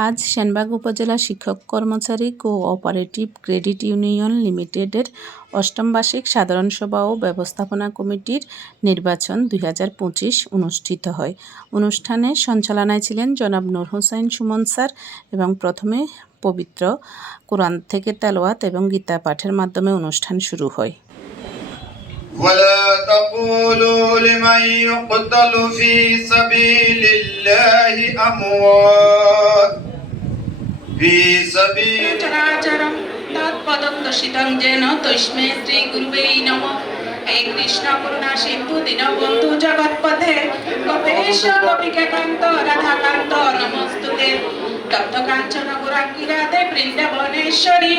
আজ সেনবাগ উপজেলা শিক্ষক কর্মচারী কোঅপারেটিভ ক্রেডিট ইউনিয়ন লিমিটেডের অষ্টম বার্ষিক সাধারণ সভা ও ব্যবস্থাপনা কমিটির নির্বাচন দুই হাজার পঁচিশ অনুষ্ঠিত হয়। অনুষ্ঠানে সঞ্চালনায় ছিলেন জনাব নূর হোসেন সুমন স্যার এবং প্রথমে পবিত্র কোরআন থেকে তেলাওয়াত এবং গীতা পাঠের মাধ্যমে অনুষ্ঠান শুরু হয়। ولا تقولوا لمن يقتل في سبيل الله أموات في سبيل চরাচরম তৎপদন্তশিতং যেন তস্মৈ শ্রী গুরুবে নম হে কৃষ্ণ করুণা সিন্ধু দীনবন্ধু জগৎপথে গোপেশ গোপিকাকান্ত রাধাকান্ত নমস্তুতে তপ্ত কাঞ্চন গৌরাঙ্গী রাধে বৃন্দাবনেশ্বরী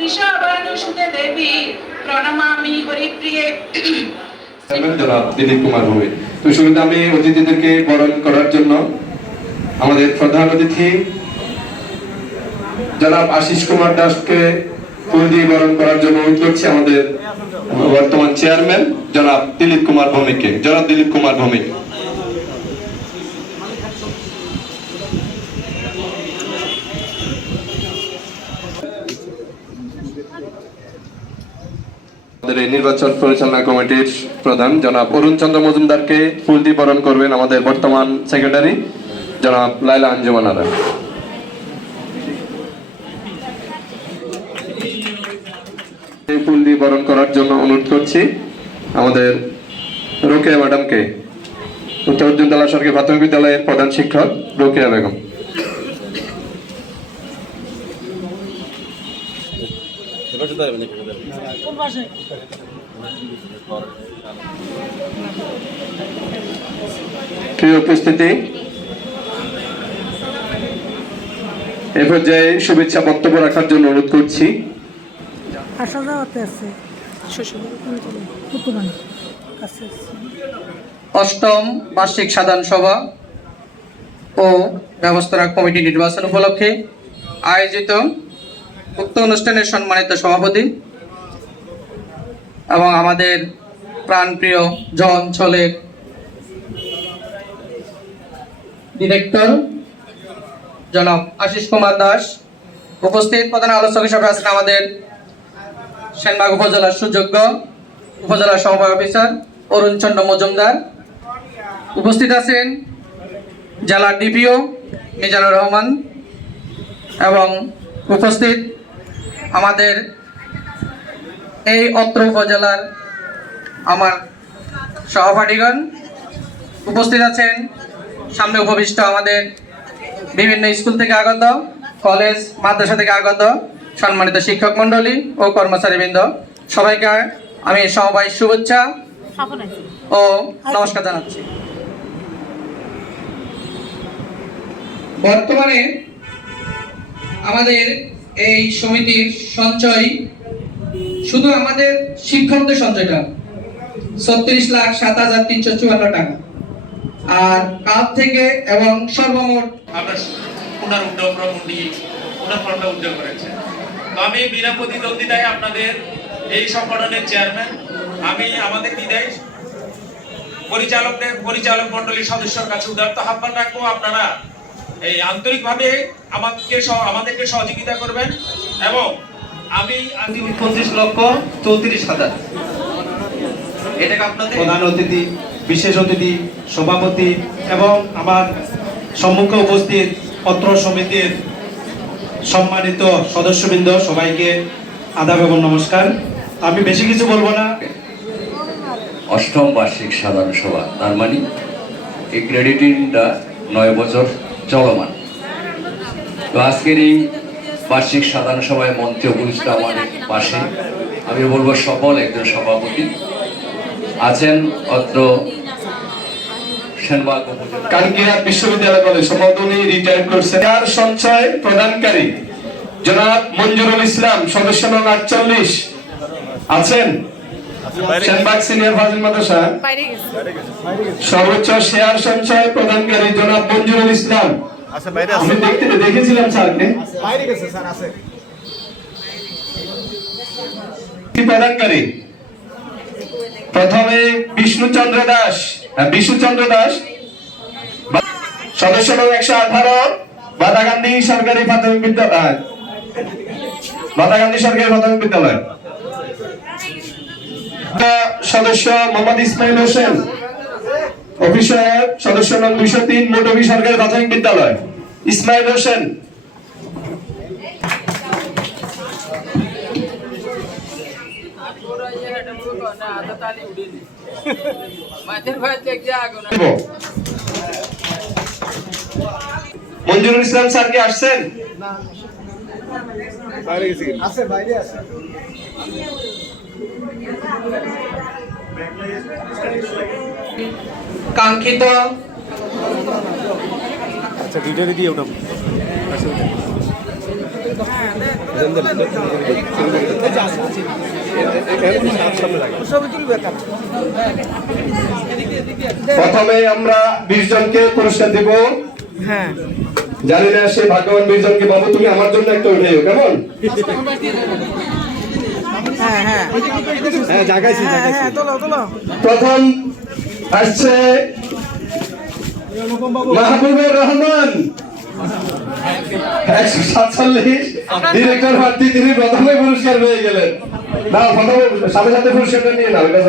ঋষভানুসুতে দেবী প্রণমামি হরিপ্রিয়ে দিলীপ কুমার তো আমি অতিথিদেরকে বরণ করার জন্য আমাদের প্রধান অতিথি জনাব আশিস কুমার দাসকে ফুল দিয়ে বরণ করার জন্য অনুরোধ করছি আমাদের বর্তমান চেয়ারম্যান জনাব দিলীপ কুমার ভৌমিককে জনাব দিলীপ কুমার ভৌমিক আমাদের এই নির্বাচন পরিচালনা কমিটির প্রধান জনাব অরুণ চন্দ্র মজুমদারকে ফুল দিয়ে বরণ করবেন আমাদের বর্তমান সেক্রেটারি, জনাব লাইলা আঞ্জুমান আরা। ফুল দিয়ে বরণ করার জন্য অনুরোধ করছি আমাদের রোকেয়া ম্যাডামকে, উত্তর উদ্দিনতলা সরকারি প্রাথমিক বিদ্যালয়ের প্রধান শিক্ষক রোকেয়া বেগম। প্রিয় উপস্থিতি এ পর্যায়ে শুভেচ্ছা বক্তব্য রাখার জন্য অনুরোধ করছি। আসা যাওয়াতে আছে। অষ্টম বার্ষিক সাধারণ সভা ও ব্যবস্থাপনা কমিটি নির্বাচন উপলক্ষে আয়োজিত উক্ত অনুষ্ঠানের সম্মানিত সভাপতি এবং আমাদের প্রাণপ্রিয় জন অঞ্চলের ডিরেক্টর জনাব আশিস কুমার দাস। উপস্থিত প্রধান আলোচক হিসাবে আছেন আমাদের সেনবাগ উপজেলার সুযোগ্য উপজেলা সমবায় অফিসার অরুণ চন্দ্র মজুমদার। উপস্থিত আছেন জেলা ডিপিও মিজানুর রহমান এবং উপস্থিত আমাদের এই অত্র উপজেলার আমার সহপাঠীগণ উপস্থিত আছেন। সামনে উপবিষ্ট আমাদের বিভিন্ন স্কুল থেকে আগত, কলেজ, মাদ্রাসা থেকে আগত সম্মানিত শিক্ষক মণ্ডলী ও কর্মচারীবৃন্দ। সবাইকে আমি সমবায় শুভেচ্ছা ও নমস্কার জানাচ্ছি। বর্তমানে আমাদের এই সমিতির সঞ্চয় শুধু আমাদের শিক্ষকদের সঞ্চয়টা। ছত্রিশ লাখ সাত হাজার তিনশো চুয়ান্ন টাকা। আর কাল থেকে এবং সর্বমোট আমরা উদ্যোগ করেছেন তো আমি বিনা প্রতিদ্বন্দ্বিতায় আপনাদের এই সংগঠনের চেয়ারম্যান। আমি আমাদের বিদায় পরিচালকদের পরিচালক মন্ডলীর সদস্যর কাছে উদারত আহ্বান রাখব। আপনারা এই আন্তরিকভাবে আমাকে সহ- আমাদেরকে সহযোগিতা করবেন এবং আমি পঁচিশ লক্ষ চৌত্রিশ হাজার। এটাকে আপনাদের প্রধান অতিথি বিশেষ অতিথি সভাপতি এবং আমার সম্মুখে উপস্থিত পত্র সমিতির সম্মানিত সদস্যবৃন্দ সবাইকে আদাব এবং নমস্কার। আমি বেশি কিছু বলব না। অষ্টম বার্ষিক সাধারণ সভা তার মানে এই ক্রেডিটিংটা নয় বছর চলমান। তো আজকের এই বার্ষিক সাধারণ সভায় মঞ্চে উপস্থিত আমাদের পাশে। আমি বলব সফল একজন সভাপতি। আছেন অত্র কানকিরা বিশ্ববিদ্যালয় কলেজ সম্ভবত রিটায়ার করছেন। সঞ্চয় প্রদানকারী? জনাব মঞ্জুরুল ইসলাম, সদস্য নং আটচল্লিশ। আছেন? সেনবাগ সিনিয়র ফাজিল মাদ্রাসা সর্বোচ্চ শেয়ার সঞ্চয় প্রদানকারী জনাব মঞ্জুরুল ইসলাম। আমি দেখতে দেখেছিলাম স্যারকে। প্রদানকারী? প্রথমে বিষ্ণুচন্দ্র দাস। হ্যাঁ, বিষ্ণুচন্দ্র দাস। সদস্য নং একশো আঠারো বাদাগান্ধী সরকারি প্রাথমিক বিদ্যালয়। বাদাগান্ধী সরকারি প্রাথমিক বিদ্যালয়। সদস্য মোহাম্মদ ইসমাইল হোসেন অফিসার সদস্য নং দুইশো তিন মোটবি সরকারি প্রাথমিক বিদ্যালয়। ইসমাইল হোসেন। মঞ্জুরুল ইসলাম স্যার কি আসছেন? কাঙ্ক্ষিত। প্রথমে আমরা বিশ জনকে পুরস্কার দেব। হ্যাঁ। জানি না সে ভাগ্যবান বিশ জনকে বাবু তুমি আমার জন্য একটা উঠেও কেমন? হ্যাঁ হ্যাঁ। হ্যাঁ হ্যাঁ তোলো তোলো। প্রথম আসছে মাহবুবুর রহমান। একশো সাতচল্লিশ। ডিরেক্টর প্রার্থী তিনি প্রথমে পুরস্কার পেয়ে গেলেন। না প্রথমে সাথে সাথে পুরস্কারটা নিয়ে নাও এটা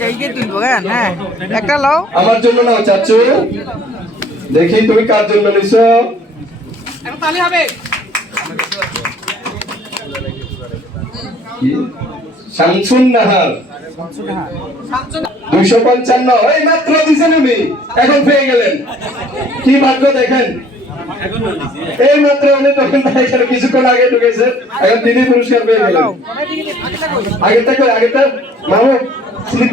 কেন হ্যাঁ। একটা লও। আমার জন্য নাও চাচ্ছু দেখি তুমি কার জন্য নিছো। তাহলে হবে। শামসুন নাহার মাত্র দেখেন। এই মাত্র উনি কিছুক্ষণ আগে ঢুকেছেন এখন তিনি পুরস্কার আগেরটা মামু স্লিপ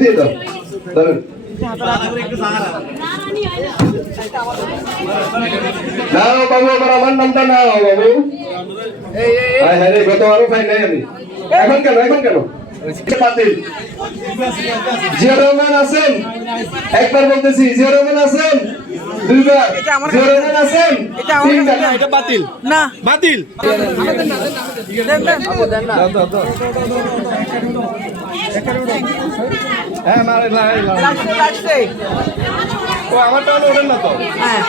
দিয়ে দাও। ধরুন। নাও বাবু আমার আমার নামটা নাও বাবু। হ্যাঁ হ্যাঁ গতবারও পাই নাই আমি। এখন কেন এখন কেন? বাতিল। জিয়া রহমান আছেন একবার বলতেছি জিয়া রহমান আছেন দুইবার। এটা আমার জিয়া রহমান আছেন এটা আমার তিনবার। কাছে এটা বাতিল। না। বাতিল। দেন দেন। হ্যাঁ মারে লাগছে লাগছে। ও আমারটা হলো ওঠেন না তো? হ্যাঁ।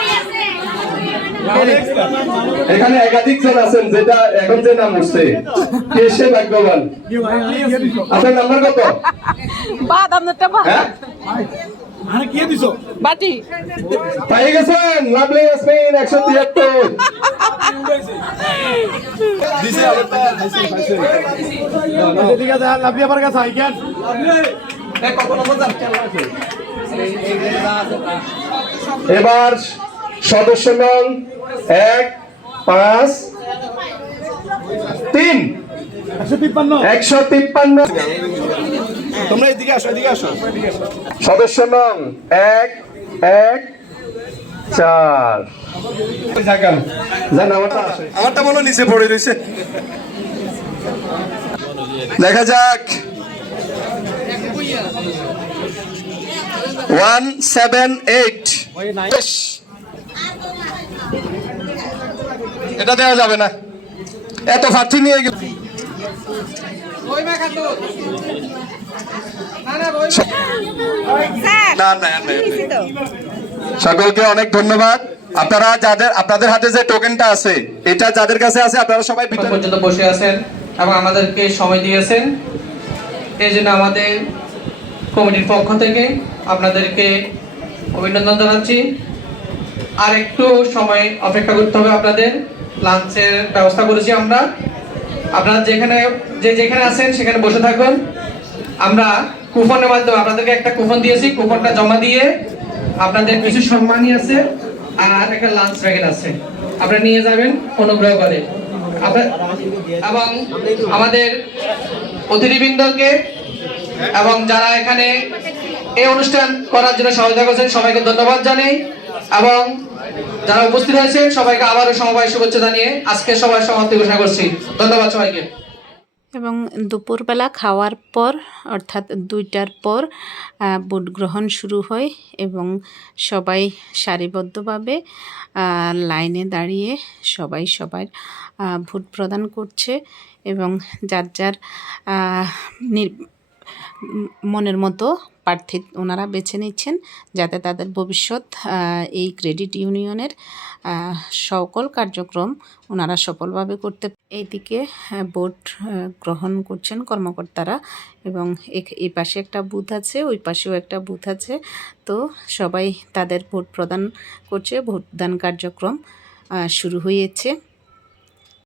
এখানে একাধিক জন আছেন যেটা এখন যে নাম উঠছে কে সে ভাগ্যবান? আপনার নাম্বার কত? বাদ আপনারটা বাদ। হ্যাঁ? বাটি। পাই গেছেন লাভলি ইয়াসমিন একশো তিয়াত্তর। এবার সদস্য নং এক পাঁচ তিন। একশো তিপ্পান্ন। তোমরা এদিকে আসো এদিকে আসো। সদস্য নং এক এক চার। জান আমারটা আমারটা বলো নিচে পড়ে রয়েছে। দেখা যাক। ওয়ান সেভেন এইট এটা দেওয়া যাবে না। এত নিয়ে গেল। সকলকে অনেক ধন্যবাদ। আপনারা যাদের আপনাদের হাতে যে টোকেনটা আছে এটা যাদের কাছে আছে আপনারা সবাই পর্যন্ত বসে আছেন এবং আমাদেরকে সময় দিয়েছেন। এই জন্য আমাদের কমিটির পক্ষ থেকে আপনাদেরকে অভিনন্দন জানাচ্ছি। আর একটু সময় অপেক্ষা করতে হবে আপনাদের। লাঞ্চের ব্যবস্থা করেছি আমরা। আপনারা যেখানে যে যেখানে আছেন সেখানে বসে থাকুন। আমরা কুপনের মাধ্যমে আপনাদেরকে একটা কুপন দিয়েছি। কুপনটা জমা দিয়ে আপনাদের কিছু সম্মানই আছে আর একটা লাঞ্চ প্যাকেট আছে। আপনারা নিয়ে যাবেন অনুগ্রহ করে। এবং আমাদের অতিথিবৃন্দকে এবং যারা এখানে এই অনুষ্ঠান করার জন্য সহযোগিতা করেছেন, সবাইকে ধন্যবাদ জানাই। এবং যারা উপস্থিত হয়েছেন, সবাইকে আবারও সমবায় শুভেচ্ছা জানিয়ে আজকে সবাই সমাপ্তি ঘোষণা করছি। ধন্যবাদ সবাইকে। এবং দুপুরবেলা খাওয়ার পর, অর্থাৎ দুইটার পর ভোট গ্রহণ শুরু হয় এবং সবাই সারিবদ্ধভাবে লাইনে দাঁড়িয়ে সবাই সবার ভোট প্রদান করছে এবং যার যার মনের মতো প্রার্থী ওনারা বেছে নিচ্ছেন যাতে তাদের ভবিষ্যৎ এই ক্রেডিট ইউনিয়নের সকল কার্যক্রম ওনারা সফলভাবে করতে এইদিকে আহ, ভোট গ্রহণ করছেন কর্মকর্তারা এবং এই পাশে একটা বুথ আছে ওই পাশেও একটা বুথ আছে। তো সবাই তাদের ভোট প্রদান করছে ভোটদান কার্যক্রম শুরু হয়েছে।